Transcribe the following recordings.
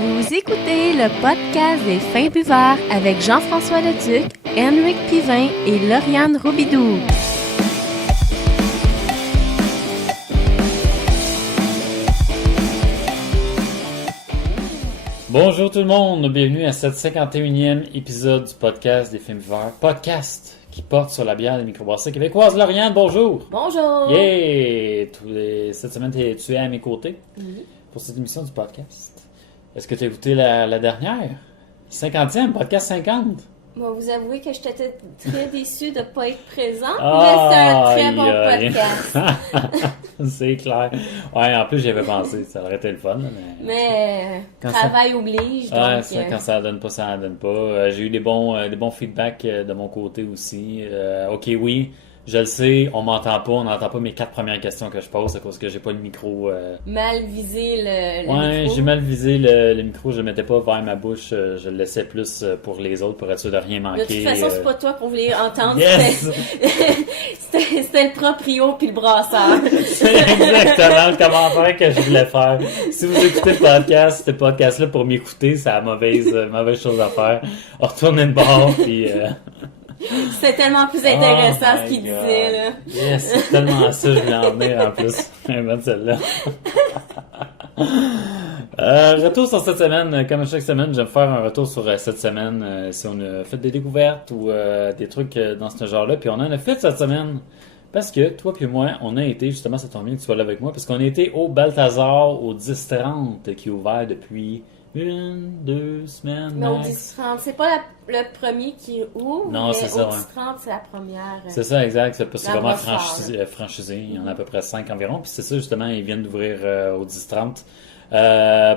Vous écoutez le podcast des Fins Buveurs avec Jean-François Leduc, Henrik Pivin et Lauriane Robidoux. Bonjour tout le monde, bienvenue à cette 51e épisode du podcast des Fins Buveurs. Podcast qui porte sur la bière des microbrasseries québécoises. Lauriane, bonjour! Bonjour! Yeah! Cette semaine, tu es à mes côtés pour cette émission du podcast. Est-ce que tu as écouté la dernière? 50e, podcast 50. Moi, vous avouez que j'étais très déçue de ne pas être présent, mais c'est un très bon podcast. C'est clair. Ouais, en plus, j'y avais pensé, ça aurait été le fun. Mais travail oblige. Ouais, donc, ça, quand ça donne pas, ça en donne pas. J'ai eu des bons feedbacks de mon côté aussi. Ok, oui. Je le sais, on m'entend pas, on n'entend pas mes 4 premières questions que je pose à cause que j'ai pas le micro. Mal visé le micro. Ouais, j'ai mal visé le micro, je le mettais pas vers ma bouche, je le laissais plus pour les autres pour être sûr de rien manquer. De toute façon, c'est pas toi qu'on voulait entendre. Yes! C'était le proprio puis le brasseur. C'est exactement le commentaire que je voulais faire. Si vous écoutez le podcast, ce podcast-là pour m'écouter, c'est la mauvaise chose à faire. Retournez de bord puis. C'était tellement plus intéressant ce qu'il disait, là. Yes, c'est tellement ça, je voulais en venir en plus. Bonne celle-là. Retour sur cette semaine. Comme chaque semaine, j'aime faire un retour sur cette semaine. Si on a fait des découvertes ou des trucs dans ce genre-là. Puis on en a fait cette semaine. Parce que toi puis moi, on a été, justement, ça tombe bien que tu sois là avec moi, parce qu'on a été au Balthazar au 10-30 qui est ouvert depuis 1-2 semaines. Mais au 10-30, c'est pas le premier qui ouvre, non, mais c'est ça, au 10-30, c'est la première. C'est ça, exact. C'est vraiment brossard, franchisé. Il y en a à peu près 5 environ. Puis c'est ça, justement, ils viennent d'ouvrir au 10-30.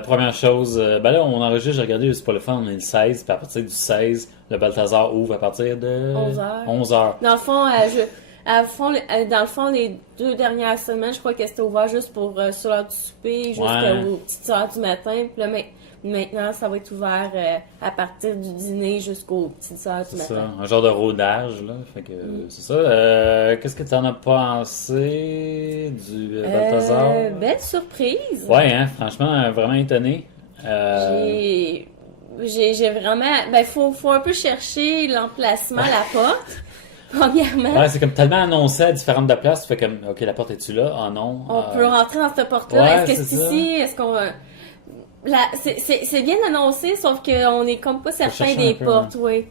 Première chose, ben là, on enregistre, j'ai regardé, c'est pas le fun, on est le 16. Puis à partir du 16, le Balthazar ouvre à partir de 11h. Dans le fond, les 2 dernières semaines, je crois que c'était ouvert juste pour sur l'heure du souper, jusqu'aux petites heures du matin. Puis là, maintenant, ça va être ouvert à partir du dîner jusqu'aux petites heures du matin. C'est ça, un genre de rodage, là. Fait que c'est ça. Qu'est-ce que tu en as pensé du Balthazar? Belle surprise! Ouais, hein, franchement, vraiment étonné. J'ai vraiment... Ben, faut un peu chercher l'emplacement, la porte. Premièrement. Ouais, c'est comme tellement annoncé à différentes de places, tu fais comme, ok, la porte est-tu là? Ah non. On peut rentrer dans cette porte-là. Ouais, est-ce que c'est ici? Est-ce qu'on... c'est bien annoncé, sauf qu'on est comme pas certain des portes, oui.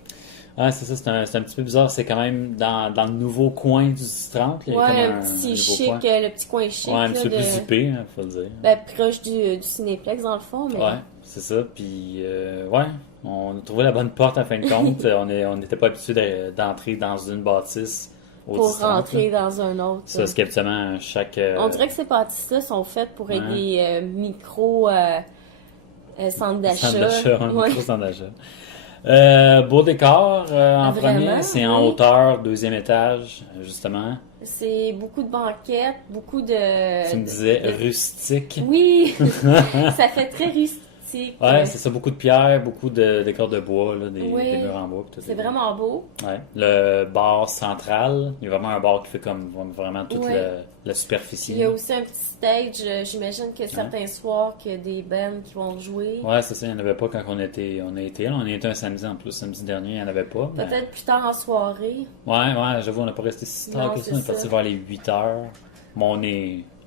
Ouais, c'est ça, c'est un petit peu bizarre. C'est quand même dans le nouveau coin du 10-30. Ouais, un petit chic, coin. Le petit coin chic. Ouais, un petit peu plus zippé, hein, faut le dire. Ben, proche du Cinéplex, dans le fond, mais... Ouais, c'est ça. Puis, ouais, on a trouvé la bonne porte, en fin de compte. on n'était pas habitué d'entrer dans une bâtisse au pour 10-30, rentrer dans un autre. Ça, c'est qu'habituellement, chaque... On dirait que ces bâtisses-là sont faites pour être des micro... centre d'achat. Micro centre d'achat. Beau décor en premier, c'est en hauteur, 2e étage, justement. C'est beaucoup de banquettes, beaucoup de... Tu me disais rustique. Oui, ça fait très rustique. Ouais, c'est ça, beaucoup de pierres, beaucoup de décors de bois, là, des murs en bois. C'est vraiment beau. Ouais. Le bar central, il y a vraiment un bar qui fait comme vraiment toute la superficie. Il y a aussi un petit stage, j'imagine que certains soirs, qu'il y a des bands qui vont jouer. Ouais, c'est ça, il n'y en avait pas quand on a été là. On a été un samedi en plus, samedi dernier, il n'y en avait pas. Peut-être plus tard en soirée. Ouais, j'avoue, on n'a pas resté si tard que ça, on est parti vers les 8 heures. Bon,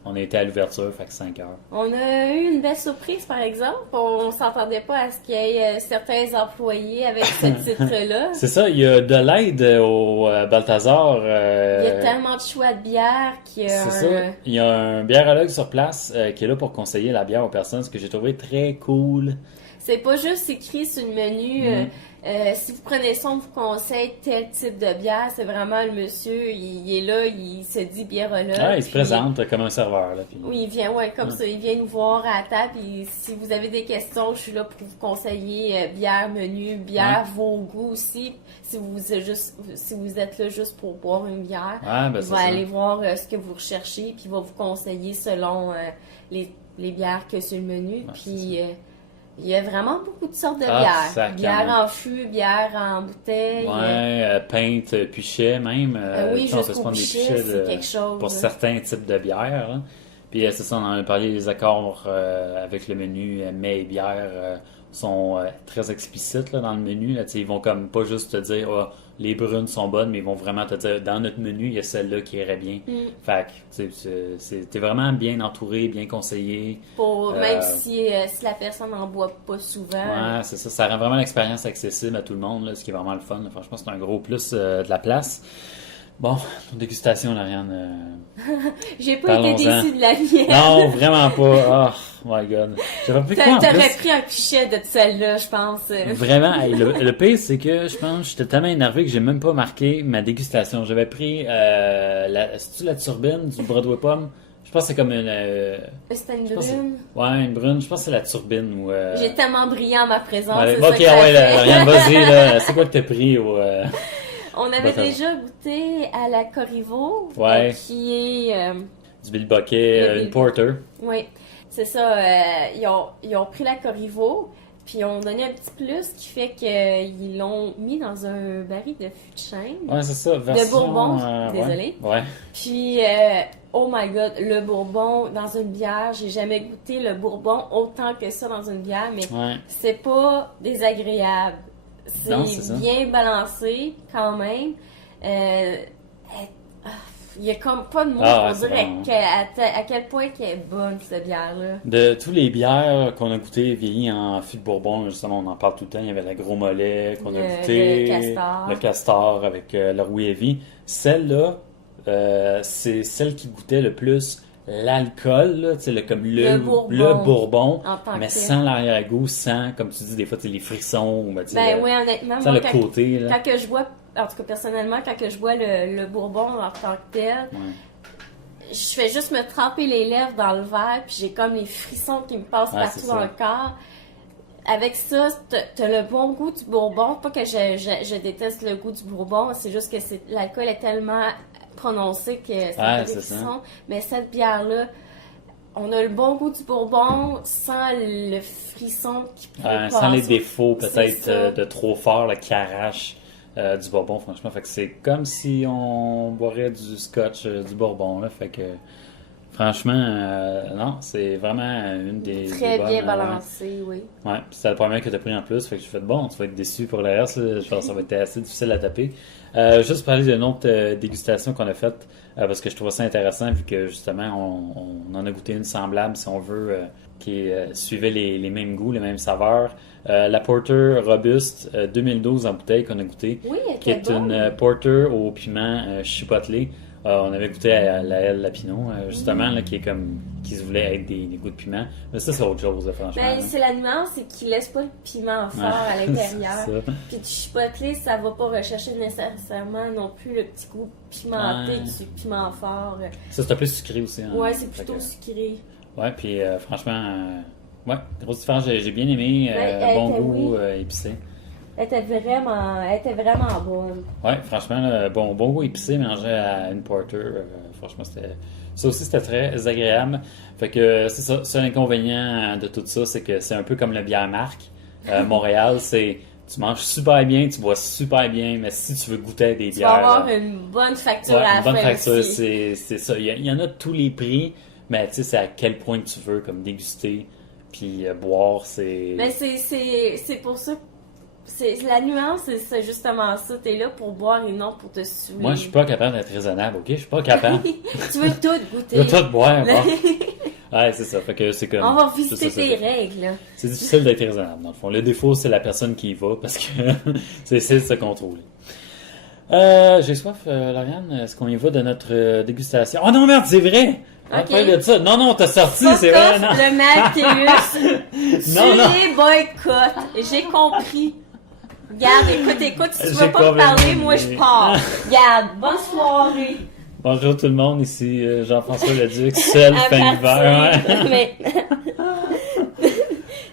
on a été à l'ouverture, fait que 5 heures. On a eu une belle surprise, par exemple. On s'attendait pas à ce qu'il y ait certains employés avec ce titre-là. C'est ça, il y a de l'aide au Balthazar. Il y a tellement de choix de bière qu'il y a C'est ça. Il y a un biérologue sur place qui est là pour conseiller la bière aux personnes, ce que j'ai trouvé très cool. C'est pas juste écrit sur le menu... si vous prenez ça, on vous conseille tel type de bière. C'est vraiment le monsieur, il est là, il se dit biérologue. Ouais, il se présente comme un serveur. Là, puis... Oui, il vient, comme ça. Il vient nous voir à la table. Et si vous avez des questions, je suis là pour vous conseiller bière, menu, bière, vos goûts aussi. Si vous êtes là juste pour boire une bière, il va aller voir ce que vous recherchez, puis il va vous conseiller selon les bières que sur le menu. Puis... il y a vraiment beaucoup de sortes de bières. Bière en fût, bière en bouteille. Ouais, pinte, pichet même. Oui, on peut se jusqu'au prendre des pichet, pichets c'est quelque chose. Pour certains types de bières. Hein. Puis c'est ça, on en a parlé, les accords avec le menu mets et bière sont très explicites là, dans le menu. Là, ils vont comme pas juste te dire oh, les brunes sont bonnes, mais ils vont vraiment te dire dans notre menu, il y a celle-là qui irait bien. Fait que t'es vraiment bien entouré, bien conseillé. Même si la personne n'en boit pas souvent. Ouais, c'est ça. Ça rend vraiment l'expérience accessible à tout le monde, là, ce qui est vraiment le fun. Là. Franchement, c'est un gros plus de la place. Bon, pour dégustation, Lauriane. J'ai pas été déçue de la mienne. Non, vraiment pas. Oh my god. T'aurais pris un pichet de celle-là, je pense. Vraiment, hey, le pire, c'est que je pense j'étais tellement énervé que j'ai même pas marqué ma dégustation. J'avais pris c'est-tu la turbine du Broadway Pomme? Je pense que c'est comme une... C'était une brune? Ouais, une brune. Je pense que c'est la turbine. J'ai tellement brillé en ma présence. Ouais, ok, Lauriane, vas-y, là. C'est quoi que t'as pris On avait déjà goûté à la Corriveau, qui est... du Billy Bucket, une porter. Oui, c'est ça. Ils ont pris la Corriveau, puis ils ont donné un petit plus qui fait qu'ils l'ont mis dans un baril de fût de chêne. Ouais, c'est ça. De Bourbon, désolé. Ouais. Puis, oh my god, le Bourbon dans une bière, j'ai jamais goûté le Bourbon autant que ça dans une bière, mais c'est pas désagréable. C'est bien balancé quand même. Il y a comme pas de mots pour dire à quel point qu'elle est bonne cette bière-là. De tous les bières qu'on a goûtées vieillies en fût de Bourbon, justement, on en parle tout le temps. Il y avait la Gros Mollet qu'on a goûté, le Castor avec le Rouy Heavy. Celle-là, c'est celle qui goûtait le plus l'alcool, comme le bourbon mais sans l'arrière-goût, sans, comme tu dis, des fois, les frissons, oui, honnêtement, sans le côté. Là. Quand que je vois, en tout cas personnellement, quand que je vois le bourbon en tant que tel, je fais juste me tremper les lèvres dans le verre, puis j'ai comme les frissons qui me passent partout dans le corps. Avec ça, t'as le bon goût du bourbon. Pas que je déteste le goût du bourbon, c'est juste que l'alcool est tellement prononcé que ça fait des frissons. Mais cette bière-là, on a le bon goût du bourbon sans le frisson qui peut passer. Sans les défauts peut-être de trop fort là, qui arrache du bourbon, franchement. Fait que c'est comme si on boirait du scotch du bourbon. Là, fait que franchement, non, c'est vraiment une des très bonnes, bien balancé, oui. Ouais, puis c'est la première que tu as pris en plus, fait que je fais bon, tu vas être déçu pour le reste, là. Je pense que ça va être assez difficile à taper. Juste pour parler d'une autre dégustation qu'on a faite, parce que je trouve ça intéressant, vu que justement, on en a goûté une semblable, si on veut, qui suivait les mêmes goûts, les mêmes saveurs. La Porter Robuste 2012 en bouteille qu'on a goûté, qui est une Porter au piment chipotelé. On avait goûté à la Lapino, justement, là, qui se voulait avec des goûts de piment. Mais ça, c'est autre chose, là, franchement. Ben, c'est la nuance, c'est qu'il laisse pas le piment fort à l'intérieur. Puis du chipotelé, ça va pas rechercher nécessairement non plus le petit goût pimenté du piment fort. Ça, c'est un peu sucré aussi. Hein? Ouais, c'est plutôt sucré. Ouais, puis franchement, grosse différence, j'ai bien aimé. Bon goût, épicé. Elle était vraiment bonne. Ouais, franchement, bon goût épicé mélangé à une porter. Franchement, ça aussi, c'était très agréable. Fait que c'est ça. Seul inconvénient de tout ça, c'est que c'est un peu comme le bière marque. Montréal, c'est tu manges super bien, tu bois super bien, mais si tu veux goûter à des bières... Tu vas avoir une bonne facture à la fin. Une bonne facture, c'est ça. Il y en a de tous les prix, mais tu sais, c'est à quel point tu veux comme déguster, puis boire, c'est... Mais c'est pour ça que la nuance, c'est justement ça. T'es là pour boire et non pour te saouler. Moi, je suis pas capable d'être raisonnable, ok? Je suis pas capable. Tu veux tout goûter. Tu veux tout boire, bon. Ouais, c'est ça. Fait que c'est comme... On va visiter tes règles. C'est difficile d'être raisonnable, dans le fond. Le défaut, c'est la personne qui y va, parce que c'est essayer de se contrôler. J'ai soif, Lauriane. Est-ce qu'on y va de notre dégustation? Oh non, merde, c'est vrai! Okay. De ça. Non, t'as sorti, c'est vrai. Non. Le Malteus. Tu boycottes. J'ai compris. Regarde, écoute, si tu veux pas me parler, moi je pars. Regarde, bonne soirée. Bonjour tout le monde, ici Jean-François Leduc, seul fin d'hiver. Mais...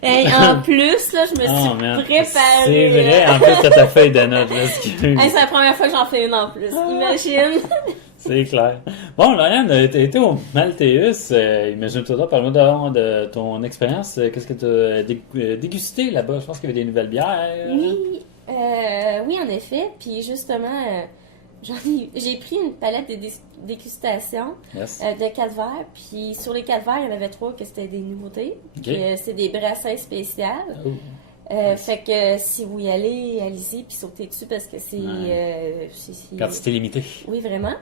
hey, en plus, là, je me suis préparée. C'est vrai, en plus, t'as ta feuille de notes. C'est la première fois que j'en fais une en plus. Imagine. C'est clair. Bon, Lauriane, t'as été au Malteus. Imagine-toi, parle-moi de ton expérience. Qu'est-ce que t'as dégusté là-bas? Je pense qu'il y avait des nouvelles bières. Oui, en effet. Puis justement, J'ai pris une palette de dégustation Yes. de calvaire, puis sur les calvaires, il y en avait 3 que c'était des nouveautés. Ok. Puis, c'est des brassins spéciales. Oh. Fait que si vous y allez, allez-y, puis sautez dessus parce que c'est... Ouais. Quantité limitée. Oui, vraiment.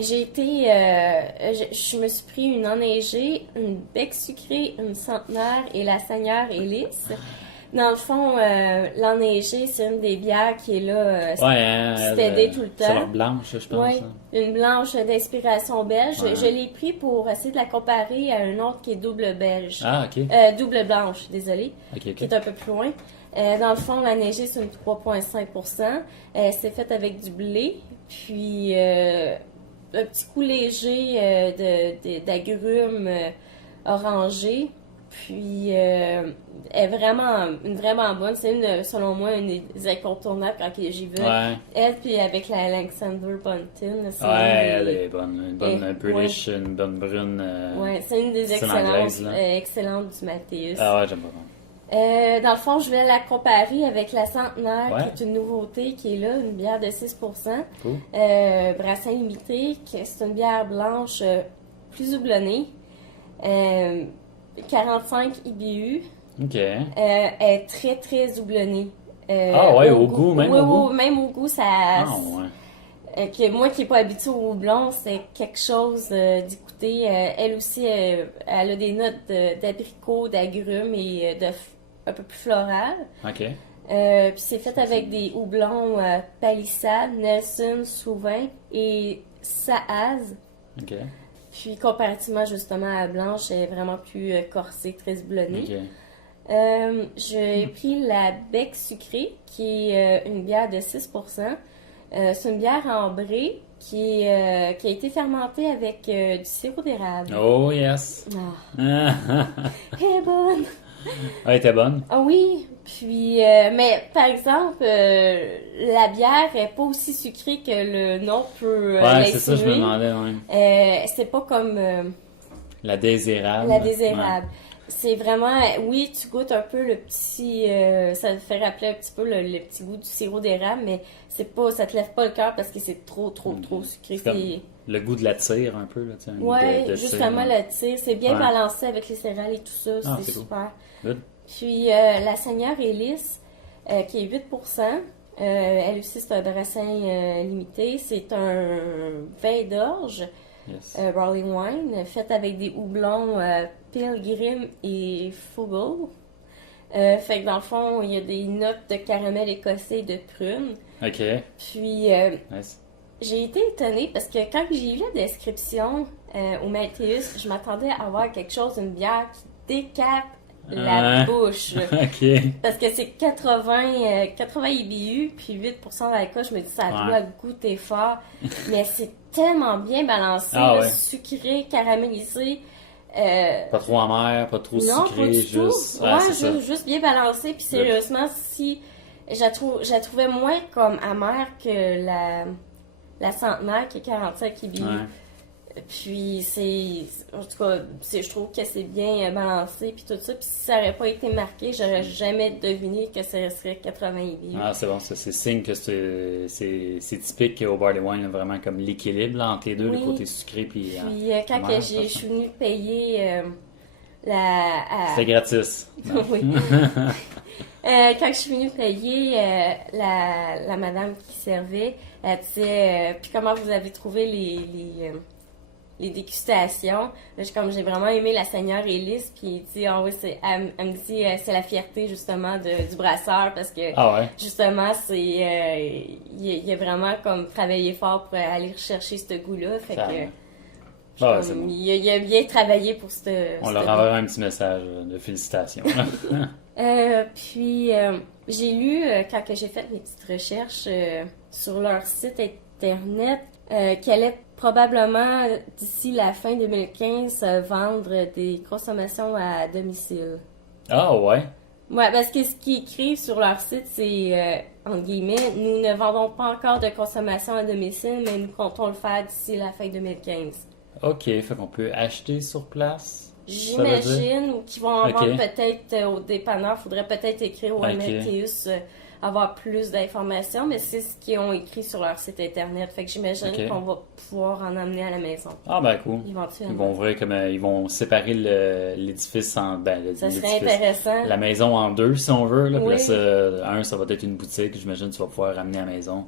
J'ai été... je me suis pris une enneigée, une bec sucrée, une centenaire et la Seigneur Hélice. Dans le fond, l'enneigée, c'est une des bières qui est là, steadée tout le temps. C'est leur blanche, je pense. Oui, hein. une blanche d'inspiration belge. Ouais. Je l'ai pris pour essayer de la comparer à une autre qui est double belge. Ah, ok. Double blanche, désolée, Ok, qui ok. est un peu plus loin. Dans le fond, la neigée, c'est une 3,5%. C'est fait avec du blé, puis un petit coup léger d'agrumes orangés. Puis, elle est vraiment bonne. C'est selon moi, une des incontournables quand j'y vais. Ouais. Elle, puis avec la Alexander Bunton. Ouais, elle est bonne. Une bonne Et- British, une bonne brune. Ouais, c'est une des c'est l'anglaise, là. excellentes du Mathéus. Ah ouais, j'aime pas. Dans le fond, je vais la comparer avec la Centenaire, Ouais. qui est une nouveauté, qui est là, une bière de 6%. Cool. Brassin limité, c'est une bière blanche plus houblonnée. 45 IBU. Ok. Elle est très, très houblonnée. Ah ouais, au goût, même oui, au goût? Oui, même au goût, ça... Ah ouais. que moi qui n'ai pas habituée au houblon, c'est quelque chose d'écouter. Elle aussi, elle a des notes d'abricot, d'agrumes et un peu plus floral. Ok. Puis c'est fait avec des houblons Palissade, Nelson, Souvin et Saaz. Ok. Puis comparativement justement à la blanche, elle est vraiment plus corsée, très houblonnée. Ok. J'ai pris la bec sucrée, qui est une bière de 6%. C'est une bière ambrée qui a été fermentée avec du sirop d'érable. Oh yes. Ah, Ah, elle est bonne! elle était bonne. Ah oui, puis, mais par exemple, la bière est pas aussi sucrée que le nom peut Ouais, c'est ça, je me l'insinuer. demandais, ouais. C'est pas comme La désirable. la désirable. C'est vraiment, oui, tu goûtes un peu le petit, ça te fait rappeler un petit peu le petit goût du sirop d'érable, mais c'est pas, ça te lève pas le cœur parce que c'est trop sucré. C'est comme le goût de la tire, un peu, là, tu sais. Un goût Ouais, de justement, tire. le tir, c'est bien Ouais. balancé avec les céréales et tout ça, Ah, c'est c'est cool. super. Good. Puis la Seigneur Hélice, qui est 8%, elle aussi c'est un brassin limité, c'est un vin d'orge, Yes. Rolling Wine, fait avec des houblons Pilgrim et Fogel. Fait que dans le fond, il y a des notes de caramel écossais et de prune. Ok. Puis Nice. j'ai été étonnée parce que quand j'ai lu la description au Mathéus, je m'attendais à avoir quelque chose, une bière qui décape la bouche. Ok. Parce que c'est 80 IBU, puis 8% d'alcool. Je me dis, ça doit goûter fort. Mais c'est tellement bien balancé, Ah là, ouais. sucré, caramélisé. Pas trop amer, pas trop Non, sucré, pas du juste. tout. Ouais, Ouais, c'est ça. juste bien balancé. Puis sérieusement, si je la trouvais moins comme amère que la Centenaire qui est 45 IBU. Ouais. Puis en tout cas, je trouve que c'est bien balancé puis tout ça. Puis si ça n'aurait pas été marqué, j'aurais jamais deviné que ça serait 80 IBU. Ah, c'est bon, ça, c'est signe que c'est typique au barley wine, là, vraiment comme l'équilibre là, entre les deux, Oui. le côté sucré puis. Puis quand amer, je suis venue payer la... C'était gratis. Oui. Quand je suis venue payer, la madame qui servait, elle disait puis comment vous avez trouvé les dégustations. Là, j'ai vraiment aimé la Seigneur Hélice, puis elle dit, elle me dit, c'est la fierté justement du brasseur parce que Ah ouais. justement, il a vraiment comme travaillé fort pour aller rechercher ce goût-là. Fait Ça, que ouais. je Ah ouais, comme, c'est bon. il a bien travaillé pour On leur enverra un petit message de félicitations. Puis j'ai lu quand que j'ai fait mes petites recherches sur leur site internet qu'elle allait probablement d'ici la fin 2015 vendre des consommations à domicile. Ah ouais. Ouais, parce que ce qu'ils écrivent sur leur site, c'est entre guillemets, nous ne vendons pas encore de consommation à domicile, mais nous comptons le faire d'ici la fin 2015. Ok, fait qu'on peut acheter sur place. Ça veut dire? J'imagine, ou qu'ils vont en Ok. vendre peut-être au dépanneur. Faudrait peut-être écrire au Ok. Mathéus avoir plus d'informations, mais c'est ce qu'ils ont écrit sur leur site internet. Fait que j'imagine qu'on va pouvoir en amener à la maison. Ah ben cool. Éventuellement. Ils vont ouvrir comme ils vont séparer l'édifice en ça serait intéressant. La maison en deux si on veut. Là. Oui. Puis là, ça va être une boutique. J'imagine que tu vas pouvoir ramener à la maison.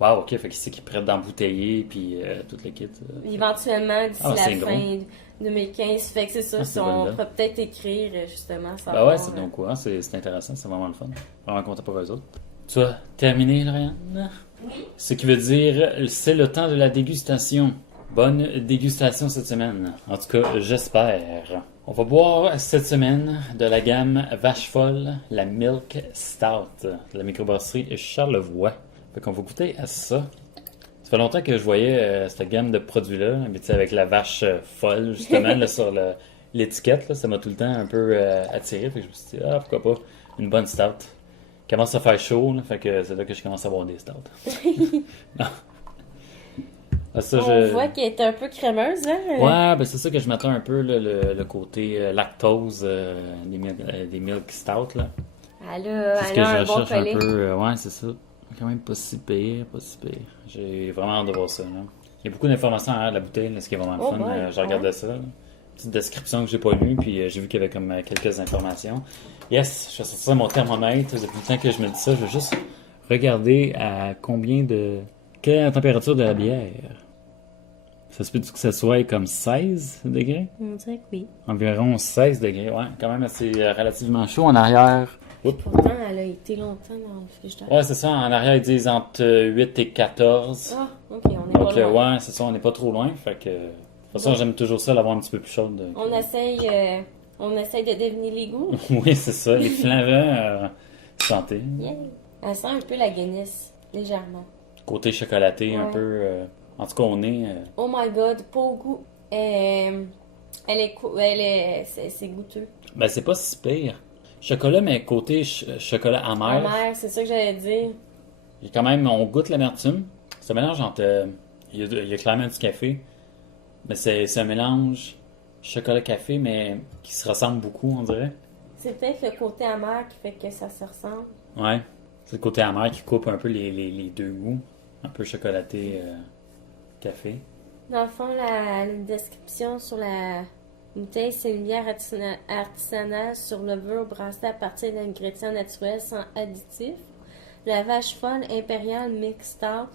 Wow, ok, fait que c'est qu'ils prêtent d'embouteiller puis tout le kit. Éventuellement, d'ici la c'est fin 2015. Fait que c'est ça, si on pourrait peut-être écrire justement. Ben ouais, c'est donc quoi, c'est intéressant, c'est vraiment le fun. Vraiment content pour eux autres. Tu as terminé, Lauriane? Oui. Ce qui veut dire, c'est le temps de la dégustation. Bonne dégustation cette semaine. En tout cas, j'espère. On va boire cette semaine de la gamme Vache Folle, la Milk Stout de la microbrasserie Charlevoix. Fait qu'on va goûter à ça. Ça fait longtemps que je voyais cette gamme de produits-là, avec la vache folle, justement, là, sur l'étiquette. Là, ça m'a tout le temps un peu attiré. Fait que je me suis dit, pourquoi pas, une bonne stout. Commence à faire chaud, là, fait que c'est là que je commence à boire des stouts. Non. On voit qu'elle est un peu crémeuse, hein? Ouais, ben c'est ça que je m'attends un peu, là, le côté lactose des milk stout, là. Elle a un bon collet. Un peu, ouais, c'est ça. Quand même pas si pire, pas si pire. J'ai vraiment hâte de voir ça, là. Il y a beaucoup d'informations à la bouteille, là, ce qui est vraiment le fun. Ouais, je regardais ça, là. Petite description que j'ai pas lue, puis j'ai vu qu'il y avait comme quelques informations. Yes, je vais sortir mon thermomètre. Depuis le temps que je me dis ça, je vais juste regarder à quelle est la température de la bière. Ça se peut-tu que ça soit comme 16 degrés? On dirait que oui. Environ 16 degrés, ouais. Quand même assez relativement chaud en arrière. Pourtant, elle a été longtemps dans le frigidaire. Ouais, c'est ça. En arrière, ils disent entre 8 et 14. Ah, ok, on est pas loin. Ouais, c'est ça, on n'est pas trop loin. Fait que, de toute façon, j'aime toujours ça, l'avoir un petit peu plus chaude. On essaye de deviner les goûts. Oui, c'est ça. Les flaveurs, santé. Yeah. Elle sent un peu la Guinness, légèrement. Côté chocolaté, un peu. En tout cas, on est. Oh my god, pas au goût. C'est goûteux. Ben, c'est pas si pire. Chocolat, mais côté chocolat amer. Amer, c'est ça que j'allais dire. Il y a quand même, on goûte l'amertume. C'est un mélange entre. Il y a clairement du café. Mais c'est un mélange chocolat-café, mais qui se ressemble beaucoup, on dirait. C'est peut-être le côté amer qui fait que ça se ressemble. Ouais. C'est le côté amer qui coupe un peu les deux goûts. Un peu chocolaté, café. Dans le fond, la description sur la bouteille, c'est une bière artisanale sur levure brassée à partir d'ingrédients naturels sans additifs. La vache folle impériale mix stout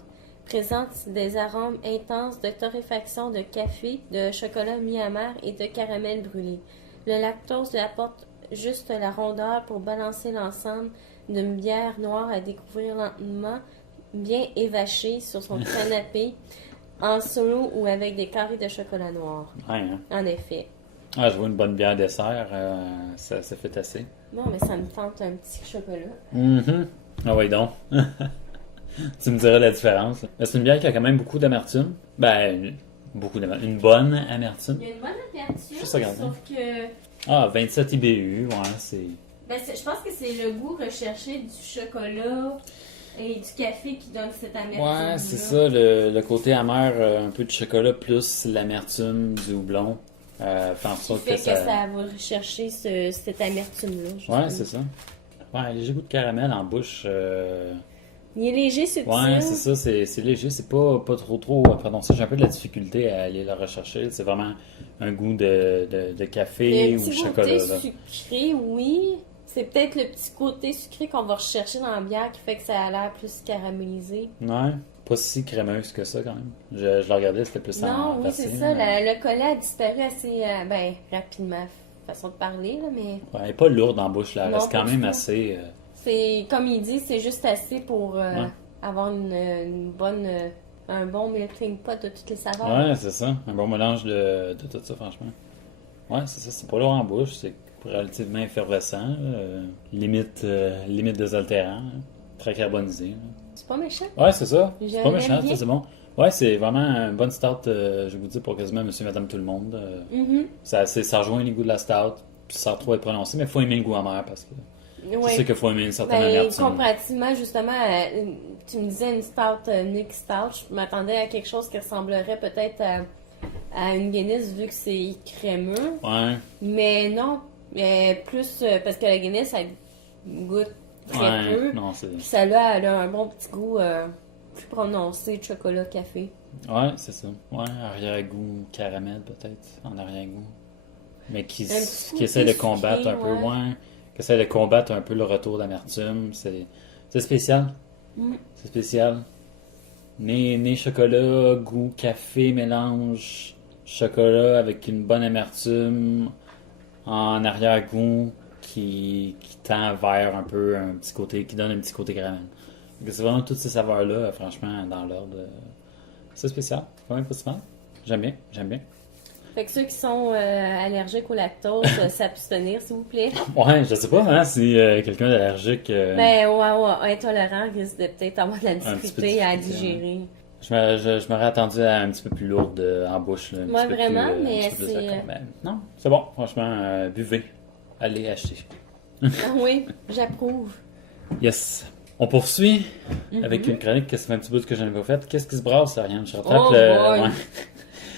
présente des arômes intenses de torréfaction de café, de chocolat mi-amer et de caramel brûlé. Le lactose lui apporte juste la rondeur pour balancer l'ensemble d'une bière noire à découvrir lentement, bien évachée sur son canapé, en solo ou avec des carrés de chocolat noir. Ouais, hein? En effet. Ah, je vois une bonne bière dessert, ça fait assez. Bon, mais ça me tente un petit chocolat. Mm-hmm. Ah oui, donc. Tu me diras la différence. Mais c'est une bière qui a quand même beaucoup d'amertume. Ben, beaucoup d'amertume. Une bonne amertume. Il y a une bonne amertume, Juste regarder. sauf que... Ah, 27 IBU, ouais, c'est... Ben, je pense que c'est le goût recherché du chocolat et du café qui donne cette amertume. Ouais, c'est ça, le côté amer, un peu de chocolat plus l'amertume du houblon. Fait en sorte que ça va rechercher cette amertume-là. Ouais, c'est ça. Ouais, un léger goût de caramel en bouche. Il est léger, subtil. Ouais, c'est ça, c'est léger, c'est pas trop prononcé. J'ai un peu de la difficulté à aller le rechercher. C'est vraiment un goût de café ou chocolat. Le petit côté sucré, oui. C'est peut-être le petit côté sucré qu'on va rechercher dans la bière qui fait que ça a l'air plus caramélisé. Ouais, pas si crémeuse que ça quand même. Je le regardais, c'était plus non, oui, c'est ça. Le collet a disparu assez rapidement. Façon de parler, là, mais... Ouais, elle est pas lourde en bouche, là. Elle non, reste quand même assez... C'est, comme il dit, c'est juste assez pour avoir une bonne... un bon melting pot de toutes les saveurs. Ouais, c'est ça. Un bon mélange de tout ça, franchement. Ouais, c'est ça. C'est pas lourd en bouche. C'est relativement effervescent. Limite désaltérant. Très carbonisé. C'est pas méchant. Ouais, c'est ça. C'est pas méchant, bien. c'est bon. Ouais, c'est vraiment une bonne start, je vais vous dire, pour quasiment monsieur, madame, tout le monde. Ça rejoint les goûts de la stout, puis ça retrouve être prononcé, mais il faut aimer le goût amer parce que c'est sûr qu'il faut aimer une certaine amertume. Comparativement, justement, tu me disais une stout, Nick Stout, je m'attendais à quelque chose qui ressemblerait peut-être à une Guinness vu que c'est crémeux. Ouais. Mais non, plus parce que la Guinness, elle goûte très peu. Non, c'est... Puis celle-là, elle a un bon petit goût plus prononcé de chocolat café. Ouais, c'est ça. Ouais, arrière-goût caramel peut-être, en arrière-goût. Mais qui essaie de combattre un peu, qui essaie de combattre un peu le retour d'amertume. C'est spécial. C'est spécial. Nez chocolat, goût café, mélange chocolat avec une bonne amertume en arrière-goût qui tend vers un peu un petit côté, qui donne un petit côté caramel. Donc, c'est vraiment toutes ces saveurs-là, franchement, dans l'ordre. C'est spécial, quand même pas si mal. J'aime bien. Fait que ceux qui sont allergiques au lactose, s'abstenir, s'il vous plaît. Ouais, je sais pas, hein, si quelqu'un est allergique... Ben, ouais, intolérant risque de peut-être avoir de la difficulté à digérer. Je m'aurais attendu à un petit peu plus lourde en bouche. Là, ouais, vraiment, mais c'est... non, c'est bon, franchement, buvez. Allez acheter. Ah oui, j'approuve. Yes. On poursuit avec une chronique que ça fait un petit bout que je n'ai pas faite. Qu'est-ce qui se brasse, Ariane? Je rattrape ouais.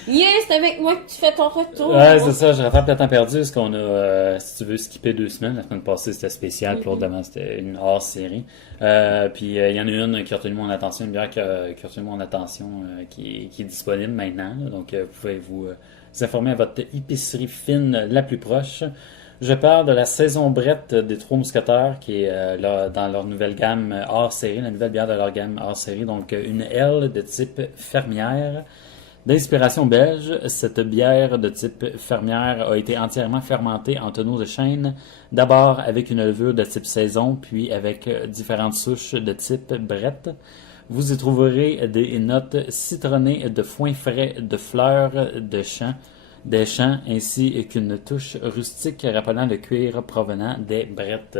Yes, c'est avec moi que tu fais ton retour. Ouais, c'est ça, je rattrape le temps perdu parce qu'on a, si tu veux, skippé 2 semaines. La semaine passée, c'était spécial, puis l'autre d'avant, c'était une hors-série. Puis il y en a une qui a retenu mon attention, une bière qui a retenu mon attention, qui est disponible maintenant. Là. Donc, vous pouvez vous informer à votre épicerie fine la plus proche. Je parle de la saison Brette des Trois Mousquetaires, qui est là, dans leur nouvelle gamme hors-série, la nouvelle bière de leur gamme hors-série. Donc, une L de type fermière. D'inspiration belge, cette bière de type fermière a été entièrement fermentée en tonneaux de chêne, d'abord avec une levure de type saison, puis avec différentes souches de type Brette. Vous y trouverez des notes citronnées de foin frais, de fleurs des champs, ainsi qu'une touche rustique rappelant le cuir provenant des Brettes.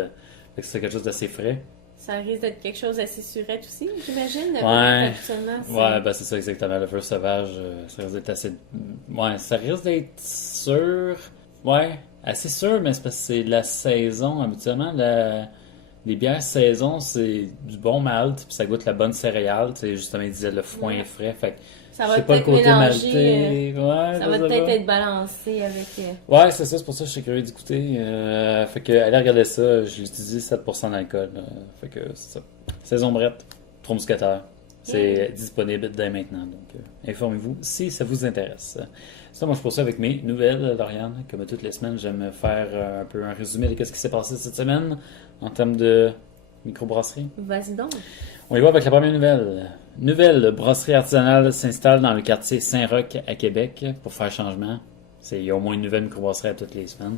C'est quelque chose d'assez frais. Ça risque d'être quelque chose d'assez surette aussi, j'imagine. Ouais, ben c'est ça exactement. Le feu sauvage, ça risque d'être assez... Ouais, ça risque d'être sûr. Ouais, assez sûr, mais c'est parce que c'est la saison. Habituellement, les bières saison, c'est du bon malt, puis ça goûte la bonne céréale. Tu sais, justement, il disait le foin frais. Fait que ça va peut-être mélanger. Ça va peut-être être balancé avec... Ouais, c'est ça, c'est pour ça que je suis curieux d'écouter. Fait que, allez regarder ça, je l'utilise 7% d'alcool. Fait que, c'est ça. Saison Brette, Trois Mousquetaires. C'est disponible dès maintenant, donc informez-vous si ça vous intéresse. Ça, moi, je poursuis avec mes nouvelles, Lauriane. Comme toutes les semaines, j'aime faire un peu un résumé de ce qui s'est passé cette semaine en termes de microbrasserie. Vas-y donc. On y va avec la première nouvelle. Nouvelle brasserie artisanale s'installe dans le quartier Saint-Roch à Québec pour faire changement. Il y a au moins une nouvelle microbrasserie à toutes les semaines.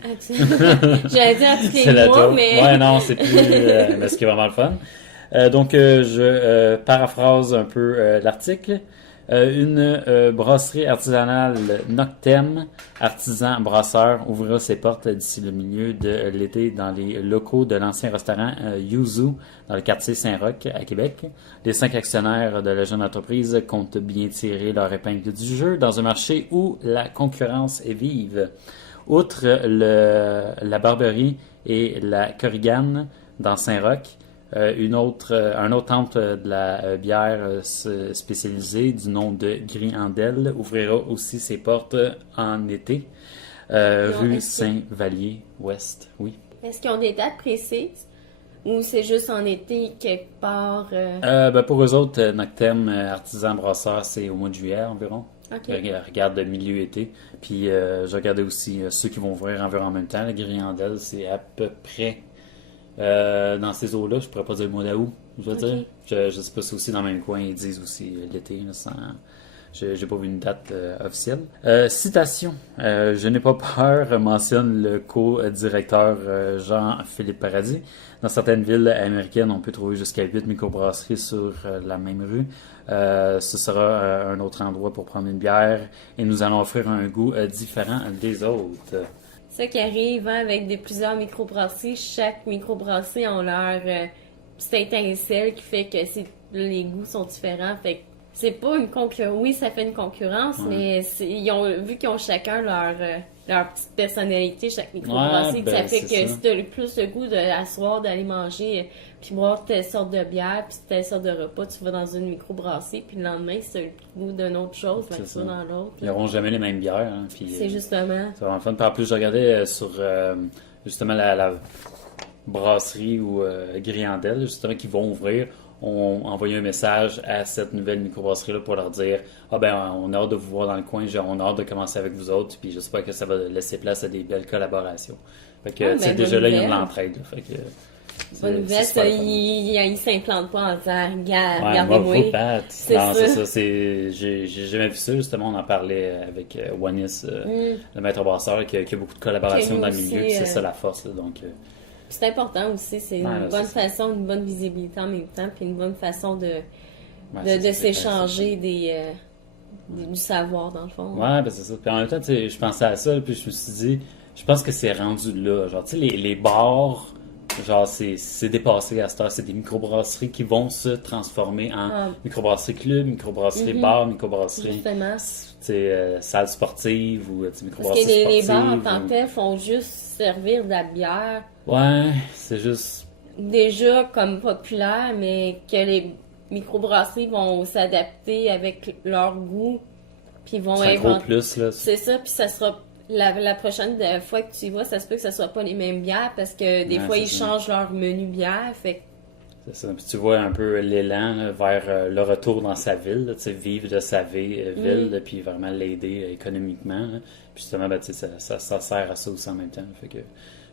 J'allais dire à tous les mois, mais... Ouais, non, c'est plus... mais ce qui est vraiment le fun. Donc, je paraphrase un peu l'article. Une brasserie artisanale Noctem, artisan brasseur, ouvrira ses portes d'ici le milieu de l'été dans les locaux de l'ancien restaurant Yuzu dans le quartier Saint-Roch à Québec. Les 5 actionnaires de la jeune entreprise comptent bien tirer leur épingle du jeu dans un marché où la concurrence est vive. Outre la Barberie et la Corrigane dans Saint-Roch, un autre temple de la bière spécialisée du nom de Griandel ouvrira aussi ses portes en été, rue Saint-Vallier-Ouest. Oui. Est-ce qu'ils ont des dates précises ou c'est juste en été quelque part? Pour eux autres, Noctem, artisan brasseur, c'est au mois de juillet environ. Okay. Regarde milieu été. Puis je regardais aussi ceux qui vont ouvrir environ en même temps. La Griandel, c'est à peu près... dans ces eaux-là, je pourrais pas dire le mois d'août, je veux dire. Je sais pas si aussi dans le même coin ils disent aussi l'été, là, j'ai pas vu une date officielle. Citation. Je n'ai pas peur, mentionne le co-directeur Jean-Philippe Paradis. Dans certaines villes américaines, on peut trouver jusqu'à 8 microbrasseries sur la même rue. Ce sera un autre endroit pour prendre une bière et nous allons offrir un goût différent des autres. Ça qui arrive avec plusieurs microbrasseries, chaque microbrasserie a leur petite étincelle qui fait que les goûts sont différents. Fait que c'est pas une concurrence. Oui, ça fait une concurrence, mais vu qu'ils ont chacun leur petite personnalité, chaque microbrasserie, ça fait que si tu as plus le goût d'asseoir, d'aller manger, puis boire telle sorte de bière, puis telle sorte de repas, tu vas dans une microbrasserie, puis le lendemain, si tu as le goût d'une autre chose, tu vas dans l'autre. Ils n'auront jamais les mêmes bières. Hein, c'est justement. C'est vraiment fun. Puis en plus, je regardais sur justement brasseries ou Griandel, justement, qui vont ouvrir, ont envoyé un message à cette nouvelle microbrasserie-là pour leur dire « Ah ben, on a hâte de vous voir dans le coin, on a hâte de commencer avec vous autres, puis j'espère que ça va laisser place à des belles collaborations. » Fait que, tu sais, déjà là, il y a de l'entraide. Là. Fait que, bonne nouvelle, ça, il s'implante pas en disant regardez-moi. C'est ça. J'ai jamais vu ça, justement. On en parlait avec Wanis, le maître brasseur, qui a beaucoup de collaborations dans le milieu. C'est ça la force. Là, donc, c'est important aussi. C'est une bonne façon, une bonne visibilité en même temps, puis une bonne façon de s'échanger du savoir, dans le fond. Ouais, ben c'est ça. Puis en même temps, je pensais à ça, puis je me suis dit, je pense que c'est rendu là. Genre, tu sais, les bars. Genre, c'est dépassé à cette heure. C'est des microbrasseries qui vont se transformer en microbrasserie club, microbrasserie bar, microbrasserie salle sportive ou microbrasserie sportive. Parce que les bars en tant que tel font juste servir de la bière. Ouais, c'est juste... Déjà comme populaire, mais que les microbrasseries vont s'adapter avec leur goût. Puis vont c'est un gros plus, là. C'est ça, puis ça sera... La prochaine fois que tu y vas, ça se peut que ce soit pas les mêmes bières parce que des fois, ils changent leur menu bière. Fait... C'est ça. Puis tu vois un peu l'élan là, vers le retour dans sa ville, là, vivre de sa ville, puis vraiment l'aider économiquement. Là. Puis justement, ben, ça sert à ça aussi en même temps. Fait que,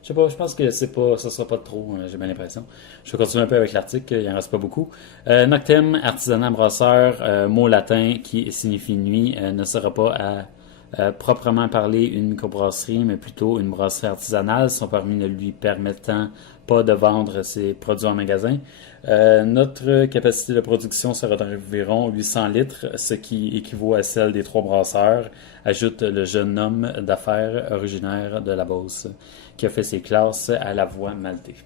je sais pas, je pense que ça sera pas trop, j'ai bien l'impression. Je vais continuer un peu avec l'article, il en reste pas beaucoup. Noctem, artisanat brasseur, mot latin qui signifie nuit, ne sera pas à proprement parler une microbrasserie, mais plutôt une brasserie artisanale. Son permis ne lui permettant pas de vendre ses produits en magasin. Notre capacité de production sera d'environ 800 litres, ce qui équivaut à celle des 3 brasseurs, ajoute le jeune homme d'affaires originaire de la Beauce, qui a fait ses classes à la Voie Maltais.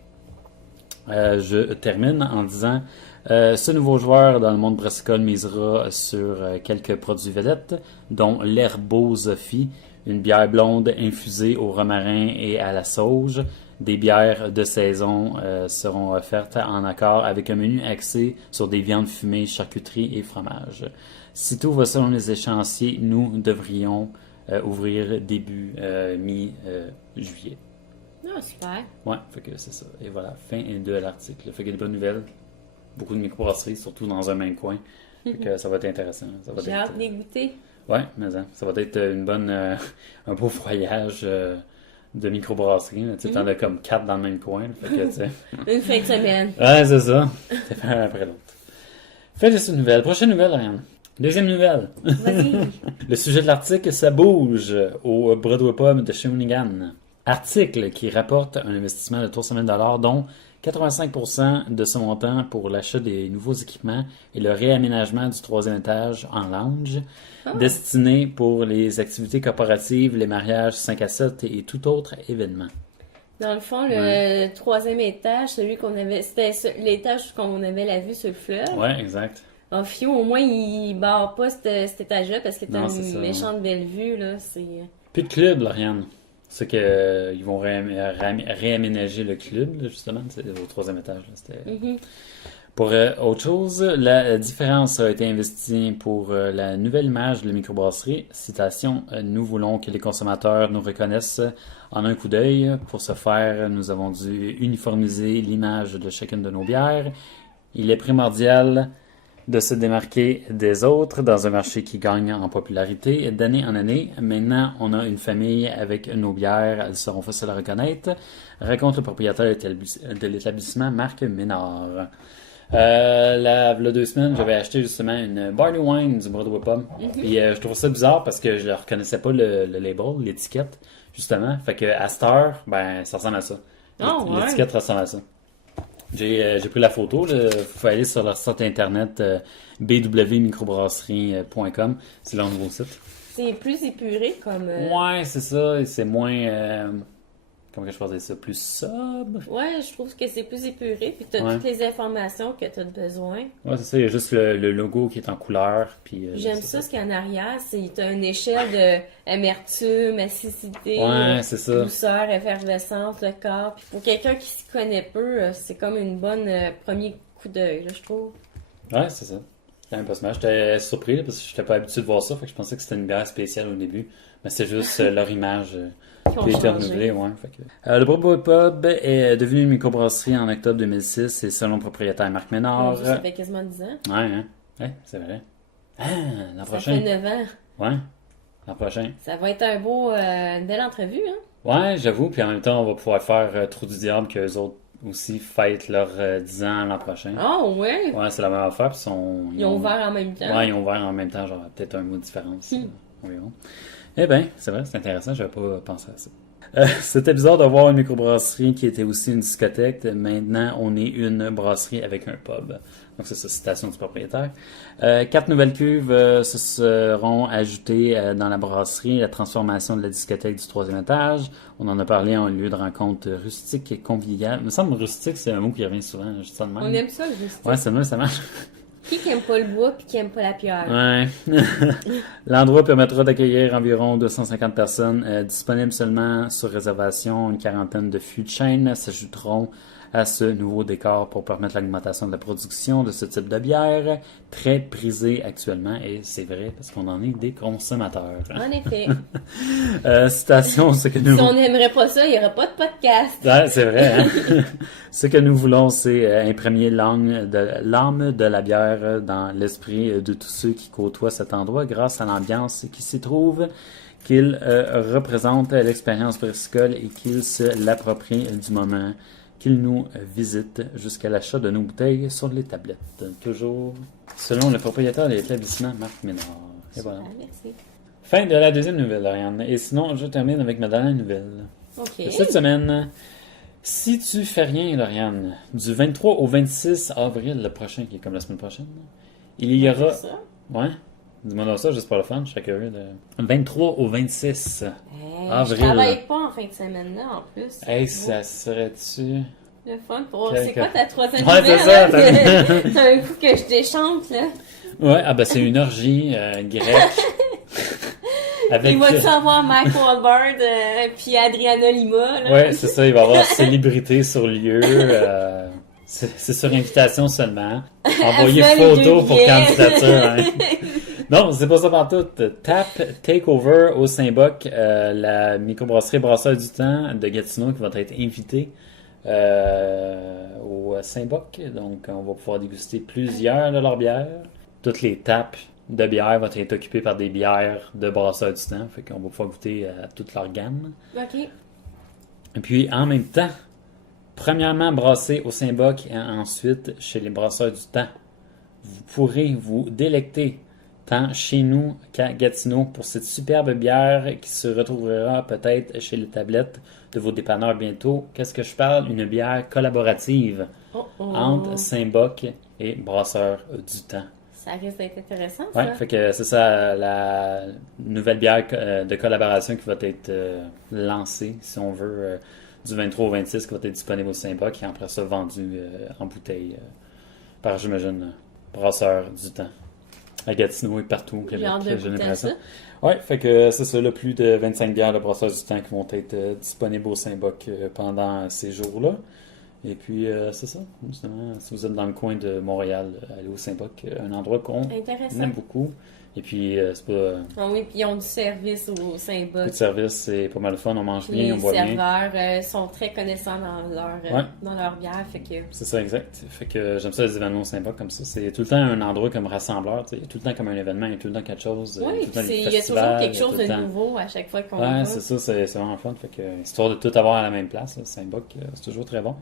Je termine en disant ce nouveau joueur dans le monde brassicole misera sur quelques produits vedettes, dont l'Herbosophie, une bière blonde infusée au romarin et à la sauge. Des bières de saison seront offertes en accord avec un menu axé sur des viandes fumées, charcuterie et fromage. Si tout va selon les échéanciers, nous devrions ouvrir début mi-juillet. Ah, super. Ouais, fait que c'est ça. Et voilà, fin de l'article. Fait que des bonnes nouvelles. Beaucoup de microbrasseries, surtout dans un même coin. Fait que ça va être intéressant. J'ai hâte de les goûter. Ouais, mais ça va être un beau voyage de microbrasserie. Tu sais, t'en as comme 4 dans le même coin. Fait que, tu sais... Une fin de semaine. Ouais, c'est ça. C'est fait un après l'autre. Fait de cette nouvelle. Prochaine nouvelle, Ariane. Deuxième nouvelle. Vas-y. Le sujet de l'article, ça bouge au Broadway Pub de Shawinigan. Article qui rapporte un investissement de 300 000 $, dont 85% de ce montant pour l'achat des nouveaux équipements et le réaménagement du 3e étage en lounge, destiné pour les activités corporatives, les mariages 5 à 7 et tout autre événement. Dans le fond, le 3e étage, celui qu'on avait, c'était l'étage qu'on avait la vue sur le fleuve. Ouais, exact. En Fio, au moins, il barre pas cet étage-là parce que t'as une méchante belle vue, là. Plus de club, Lauriane. C'est qu'ils vont réaménager le club, là, justement, c'est au 3e étage. Là, Pour autre chose, la différence a été investie pour la nouvelle image de la microbrasserie. Citation, nous voulons que les consommateurs nous reconnaissent en un coup d'œil. Pour ce faire, nous avons dû uniformiser l'image de chacune de nos bières. Il est primordial de se démarquer des autres dans un marché qui gagne en popularité d'année en année. Maintenant, on a une famille avec nos bières, elles seront faciles à reconnaître, raconte le propriétaire de l'établissement Marc Ménard. Là 2 semaines, j'avais acheté justement une Barley Wine du Broadway Pub. Puis je trouve ça bizarre parce que je ne reconnaissais pas le label, l'étiquette, justement. Fait que à cette heure, ben, ça ressemble à ça. L'étiquette ressemble à ça. J'ai pris la photo. Vous pouvez aller sur leur site internet bwmicrobrasserie.com. C'est leur nouveau site. C'est plus épuré comme... Ouais, c'est ça. C'est moins... comment je faisais ça? Plus sobre? Ouais, je trouve que c'est plus épuré. Puis tu as toutes les informations que tu as besoin. Ouais, c'est ça. Il y a juste le logo qui est en couleur. Puis, j'aime ça, ce qu'il y a en arrière. Tu as une échelle d'amertume, acidité, douceur, effervescence, le corps. Puis pour quelqu'un qui s'y connaît peu, c'est comme une bonne premier coup d'œil, là, je trouve. Ouais, c'est ça. J'étais surpris là, parce que je n'étais pas habitué de voir ça. Fait que je pensais que c'était une bière spéciale au début. Mais c'est juste leur image Qui ont qui a été changé. renouvelé, ouais. Fait que... le Broadway Pub est devenu une microbrasserie en octobre 2006 et selon le propriétaire Marc Mon Ménard. Dieu, ça fait quasiment 10 ans. Ouais, hein? Ouais, c'est vrai. Ah, l'an Ça prochain. fait 9 ans. Ouais, l'an prochain. Ça va être une belle entrevue, hein? Ouais, j'avoue, puis en même temps, on va pouvoir faire Trou du Diable qu'eux autres aussi fêtent leurs 10 ans l'an prochain. Oh, ouais! Ouais, c'est la même affaire, puis Ils ont ouvert en même temps. Ouais, ils ont ouvert en même temps, genre peut-être un mois de différence. Environ. Eh bien, c'est vrai, c'est intéressant, j'avais pas pensé à ça. C'était bizarre de voir une microbrasserie qui était aussi une discothèque. Maintenant, on est une brasserie avec un pub. Donc, c'est ça, citation du propriétaire. 4 nouvelles cuves se seront ajoutées dans la brasserie. La transformation de la discothèque du 3e étage. On en a parlé en lieu de rencontre rustique et convivial. Il me semble rustique, c'est un mot qui revient souvent. Je dis ça de même. On aime ça, le rustique. Ouais, c'est mieux, ça marche. Qui aime pas le bois puis qui aime pas la pierre? Ouais. L'endroit permettra d'accueillir environ 250 personnes, disponible seulement sur réservation. Une quarantaine de fûts de chêne s'ajouteront à ce nouveau décor pour permettre l'augmentation de la production de ce type de bière, très prisée actuellement, et c'est vrai parce qu'on en est des consommateurs. En effet. Citation, ce que nous... Si on n'aimerait pas ça, il n'y aurait pas de podcast. Ouais, c'est vrai. Hein? Ce que nous voulons, c'est imprégner l'âme de la bière dans l'esprit de tous ceux qui côtoient cet endroit grâce à l'ambiance qui s'y trouve, qu'il représente l'expérience brassicole et qu'il se l'approprie du moment, qu'il nous visite jusqu'à l'achat de nos bouteilles sur les tablettes. Toujours selon le propriétaire de l'établissement, Marc Ménard. Et voilà. Ah, merci. Fin de la deuxième nouvelle, Ariane. Et sinon, je termine avec ma dernière nouvelle. OK. Cette semaine, si tu fais rien, Lauriane, du 23 au 26 avril, le prochain, qui est comme la semaine prochaine, il y aura... Ça. Ouais? Dis-moi donc ça, juste pour le fun, je serais curieux de... 23 au 26 avril. Je travaille pas en fin de semaine là en plus. Hey, ça serait-tu... Le fun pour. Quel- C'est quoi ta troisième Ouais, nouvelle? c'est ça, Hein? C'est un coup que je déchante là. Ouais, ah ben c'est une orgie grecque. Avec... Il va-tu avoir Mike Wahlberg puis Adriana Lima là? Ouais, c'est ça, il va y avoir célébrité sur lieu. C'est sur invitation seulement. Envoyer Elle fait les photo deux pour billets. candidature. Hein. Non, c'est pas ça partout. Tap Takeover au Saint-Boc, la microbrasserie Brasseur du Temps de Gatineau qui va être invitée au Saint-Boc. Donc, on va pouvoir déguster plusieurs de leurs bières. Toutes les tapes de bières vont être occupées par des bières de Brasseur du Temps. Fait qu'on va pouvoir goûter à toute leur gamme. OK. Et puis, en même temps, premièrement brassé au Saint-Boc et ensuite chez les Brasseurs du Temps. Vous pourrez vous délecter tant chez nous qu'à Gatineau pour cette superbe bière qui se retrouvera peut-être chez les tablettes de vos dépanneurs bientôt. Qu'est-ce que je parle? Une bière collaborative Oh, oh. entre Saint-Boc et Brasseurs du Temps. Ça risque d'être intéressant Ouais, ça. fait que c'est ça la nouvelle bière de collaboration qui va être lancée, si on veut, du 23 au 26, qui va être disponible au Saint-Boc et après ça vendue en bouteille par, j'imagine, Brasseur du Temps. À Gatineau et partout au J'ai Québec, hâte de j'ai goûter à l'impression. ça. Ouais, fait que c'est ça, là, plus de 25 bières de Brasseur du Temps qui vont être disponibles au Saint-Boc pendant ces jours-là. Et puis, c'est ça, justement, si vous êtes dans le coin de Montréal, allez au Saint-Boc, un endroit qu'on Intéressant. aime beaucoup. Et puis, c'est pas Ah oui, puis ils ont du service au beaucoup Saint-Boc. de service, c'est pas mal fun, on mange bien, Les on boit bien. serveurs sont très connaissants Ouais. dans leur bière, fait que C'est ça, exact. Fait que j'aime ça les événements au Saint-Boc comme ça. C'est tout le temps un endroit comme rassembleur, tu sais. Il y a tout le temps comme un événement, il y a tout le temps quelque chose. oui, tout le temps des il y a toujours festivals, quelque il y a chose tout le de temps- nouveau à chaque fois qu'on Ouais, va. c'est ça, c'est vraiment fun. Fait que, histoire de tout avoir à la même place, le Saint-Boc, c'est toujours très bon.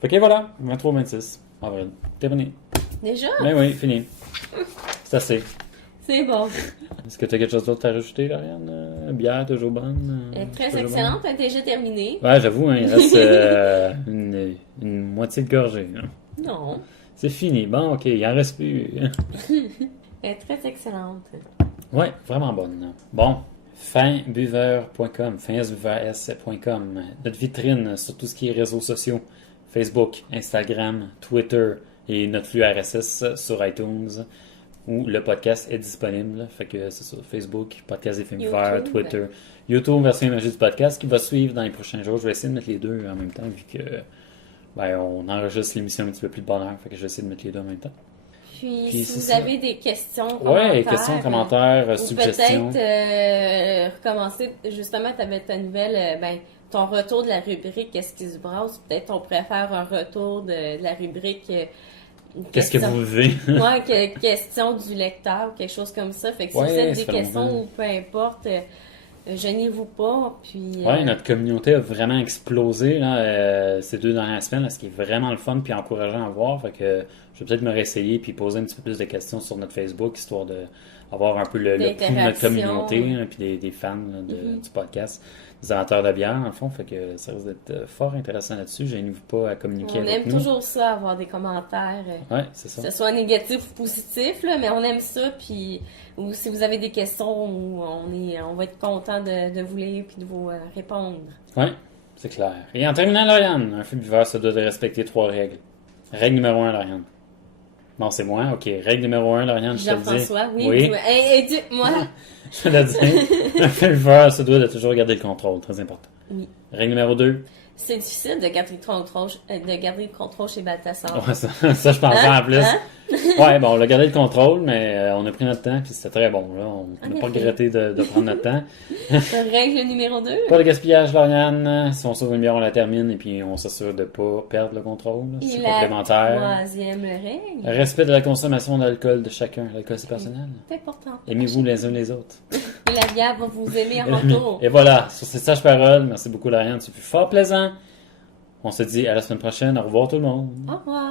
Fait que voilà, 23-26 avril. Terminé. Déjà? Ben oui, fini. C'est assez. C'est bon. Est-ce que tu as quelque chose d'autre à rajouter, Lauriane? Bière, toujours bonne? Elle est très toujours excellente, elle a déjà terminée. bonne? Ouais, j'avoue, hein, il reste une moitié de gorgée. Hein. Non, C'est fini. Bon, ok, il en reste plus. elle est très excellente. Ouais, vraiment bonne. Bon, finbuveur.com, finsbuveurs.com, notre vitrine sur tout ce qui est réseaux sociaux, Facebook, Instagram, Twitter et notre flux RSS sur iTunes où le podcast est disponible. Fait que c'est ça, Facebook, podcast des Finbuveurs, YouTube. Twitter, YouTube, version imagée du podcast qui va suivre dans les prochains jours. Je vais essayer de mettre les deux en même temps vu que on enregistre l'émission un petit peu plus de bonne heure. Fait que je vais essayer de mettre les deux en même temps. Puis Puis si c'est vous ça. avez des questions, commentaires, Ouais, questions, commentaires, ou suggestions. peut-être recommencer, justement, tu avais ta nouvelle, ton retour de la rubrique Qu'est-ce qui se brasse? Peut-être on pourrait faire un retour de la rubrique Qu'est-ce que vous vivez? Ouais, question du lecteur, quelque chose comme ça. Fait que si Ouais, vous avez ça des fait questions longtemps. ou peu importe, gênez-vous pas. Puis, Ouais, notre communauté a vraiment explosé là, ces 2 dernières semaines, là, ce qui est vraiment le fun puis encourageant à voir. Fait que je vais peut-être me réessayer puis poser un petit peu plus de questions sur notre Facebook, histoire de avoir un peu le pouls de notre communauté, là, puis des fans là, du podcast, des amateurs de bière, dans le fond. Fait que ça risque d'être fort intéressant là-dessus. Gênez-vous pas à communiquer on avec aime nous. toujours ça, avoir des commentaires. Ouais, c'est ça. Que ce soit négatif ou positif, là, mais on aime ça. Puis, ou si vous avez des questions, on va être content de vous lire puis de vous répondre. Ouais, c'est clair. Et en terminant, Lauriane, un feu buveur se doit de respecter 3 règles. Règle numéro 1, Lauriane. Non, c'est moi. Ok, règle numéro 1, Lauriane, je te le dis. Jean-François, oui. Oui. Éduque-moi. Je te le dis. Un feu buveur se doit de toujours garder le contrôle, très important. Oui. Règle numéro 2. C'est difficile de garder le contrôle chez Balthazar. Ouais, ça je pensais Hein? en plus. Hein? Ouais, bon, on a gardé le contrôle, mais on a pris notre temps, puis c'était très bon. Là. On n'a pas effet. regretté de prendre notre temps. Règle numéro 2. Pas de gaspillage, Lauriane. Si on sauve une bière, on la termine, et puis on s'assure de ne pas perdre le contrôle. là. C'est Et la complémentaire. troisième règle. Respect de la consommation d'alcool de chacun. L'alcool, c'est personnel. C'est important. Aimez-vous les uns les autres. Et la bière va vous aimer en retour. Et voilà, sur ces sages paroles, merci beaucoup, Lauriane. Tu fut fort plaisant. On se dit à la semaine prochaine. Au revoir, tout le monde. Au revoir.